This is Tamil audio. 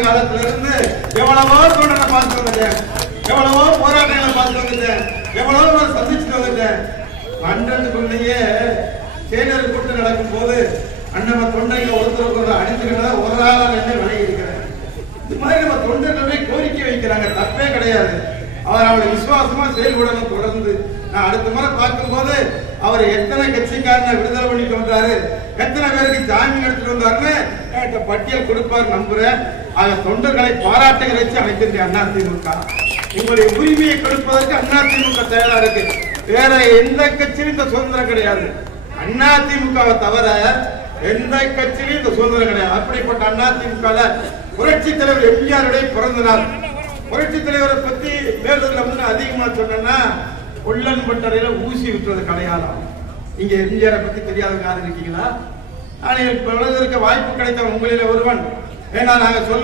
காலத்துல இருந்து எவ்வளவோ சூழலை பார்த்து வந்துட்டேன், எவ்வளவோ போராட்டங்களை பார்த்து வந்துட்டேன், எவ்வளவோ சந்திச்சுட்டு வந்துட்டேன். மன்றத்துக்குள்ளேயே தேர்தல் கூட்டம் நடக்கும் போது அண்ணன் தொண்டைகளை ஒருத்தருக்கு அடிச்சுக்கிறத ஒரு ஆளா என்ன விலகி இருக்கிறேன். இது மாதிரி நம்ம தொண்டர்களை கோரிக்கை வைக்கிறாங்க, தப்பே கிடையாது. அவர் அவளை விசுவாசமா செயல்படணும். தொடர்ந்து நான் அடுத்த முறை பார்க்கும் போது அவர் எத்தனை கட்சிக்காரனை விடுதலை பண்ணிட்டு வந்தாரு, எத்தனை பேருக்கு ஜாமீன் எடுத்துட்டு வந்தாருன்னு பட்டியல் கொடுப்பார் நம்புறேன். ஆக தொண்டர்களை பாராட்டுகளை வச்சு அழைக்கின்ற அதிமுக உங்களுடைய உரிமையை கொடுப்பதற்கு அதிமுக தயாரா இருக்கு. வேற எந்த கட்சியும் இந்த சுதந்திரம் கிடையாது. அதிமுகவை தவிர எந்த கட்சியிலும் இந்த சுதந்திரம் கிடையாது. அப்படிப்பட்ட அதிமுக புரட்சி தலைவர் எம்ஜிஆருடைய பிறந்த நாள். புரட்சி தலைவரை பத்தி வேலூர்ல அதிகமா சொன்னா கொள்ளன் பட்டறையில ஊசி விட்டுறது கிடையாதான். இங்க எம்ஜிஆரை பத்தி தெரியாத யாரும் இருக்கீங்களா? நான் இருக்க வாய்ப்பு கிடைத்த உங்களில ஒருவன். ஏன்னா நாங்க சொல்ல